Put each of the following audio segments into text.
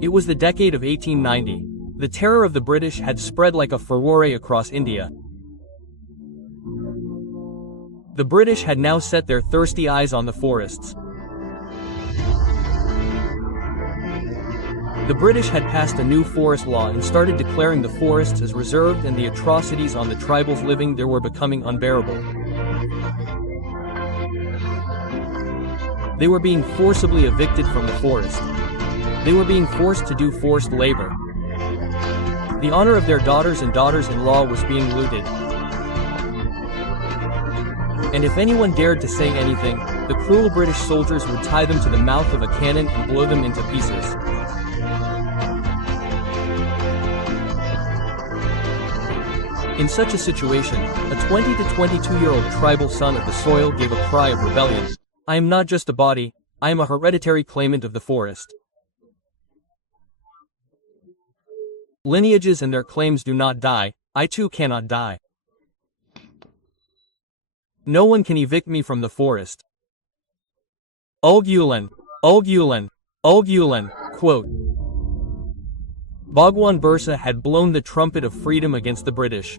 It was the decade of 1890. The terror of the British had spread like a furore across India. The British had now set their thirsty eyes on the forests. The British had passed a new forest law and started declaring the forests as reserved, and the atrocities on the tribals living there were becoming unbearable. They were being forcibly evicted from the forest. They were being forced to do forced labor. The honor of their daughters and daughters-in-law was being looted. And if anyone dared to say anything, the cruel British soldiers would tie them to the mouth of a cannon and blow them into pieces. In such a situation, a 20 to 22-year-old tribal son of the soil gave a cry of rebellion. I am not just a body, I am a hereditary claimant of the forest. Lineages and their claims do not die, I too cannot die. No one can evict me from the forest. Ulgulen, Ulgulen, Ulgulen, quote. Bhagwan Birsa had blown the trumpet of freedom against the British,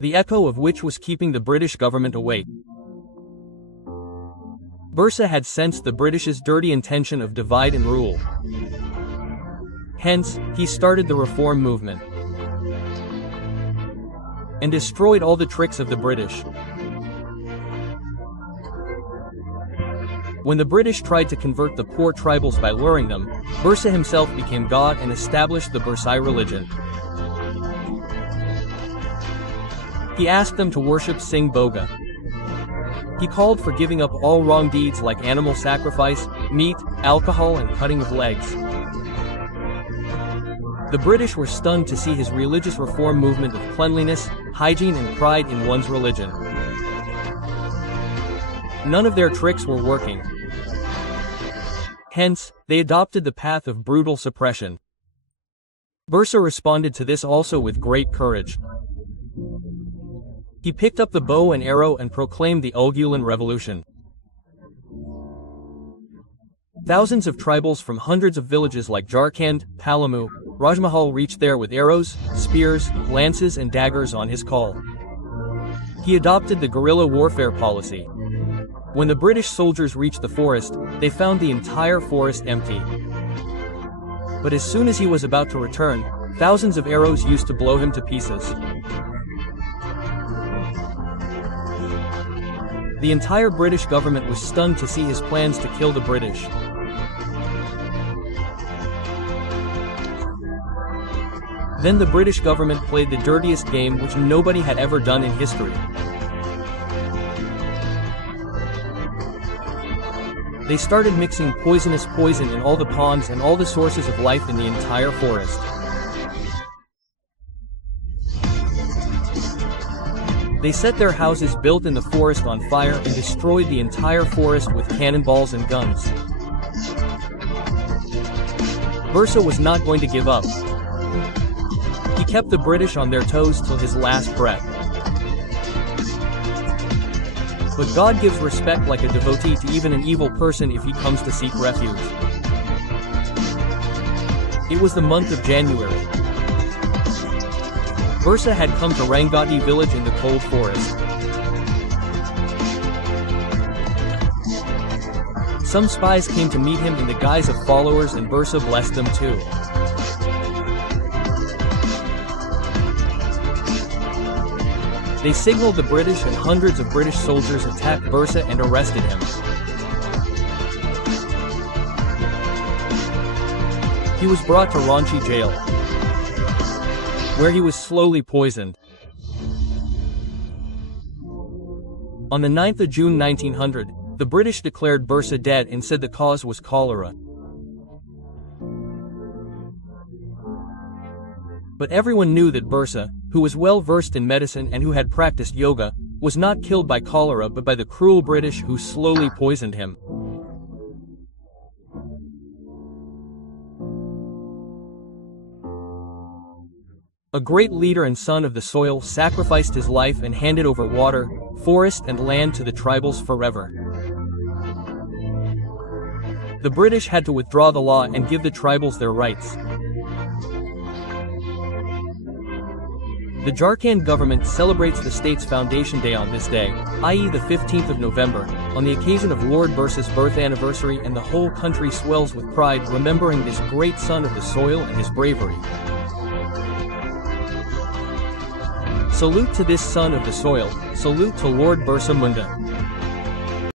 the echo of which was keeping the British government awake. Birsa had sensed the British's dirty intention of divide and rule. Hence, he started the reform movement and destroyed all the tricks of the British. When the British tried to convert the poor tribals by luring them, Birsa himself became God and established the Birsai religion. He asked them to worship Singh Boga. He called for giving up all wrong deeds like animal sacrifice, meat, alcohol, and cutting of legs. The British were stunned to see his religious reform movement of cleanliness, hygiene, and pride in one's religion. None of their tricks were working. Hence, they adopted the path of brutal suppression. Birsa responded to this also with great courage. He picked up the bow and arrow and proclaimed the Ulgulen Revolution. Thousands of tribals from hundreds of villages like Jharkhand, Palamu, Rajmahal reached there with arrows, spears, lances, and daggers on his call. He adopted the guerrilla warfare policy. When the British soldiers reached the forest, they found the entire forest empty. But as soon as he was about to return, thousands of arrows used to blow him to pieces. The entire British government was stunned to see his plans to kill the British. Then the British government played the dirtiest game which nobody had ever done in history. They started mixing poisonous poison in all the ponds and all the sources of life in the entire forest. They set their houses built in the forest on fire and destroyed the entire forest with cannonballs and guns. Birsa was not going to give up. He kept the British on their toes till his last breath. But God gives respect like a devotee to even an evil person if he comes to seek refuge. It was the month of January. Birsa had come to Rangati village in the cold forest. Some spies came to meet him in the guise of followers, and Birsa blessed them too. They signaled the British, and hundreds of British soldiers attacked Birsa and arrested him. He was brought to Ranchi jail, where he was slowly poisoned. On the 9th of June 1900, the British declared Birsa dead and said the cause was cholera. But everyone knew that Birsa, who was well versed in medicine and who had practiced yoga, was not killed by cholera but by the cruel British who slowly poisoned him. A great leader and son of the soil sacrificed his life and handed over water, forest, and land to the tribals forever. The British had to withdraw the law and give the tribals their rights. The Jharkhand government celebrates the state's foundation day on this day, i.e. the 15th of November, on the occasion of Lord Birsa's birth anniversary, and the whole country swells with pride remembering this great son of the soil and his bravery. Salute to this son of the soil, salute to Lord Birsa Munda.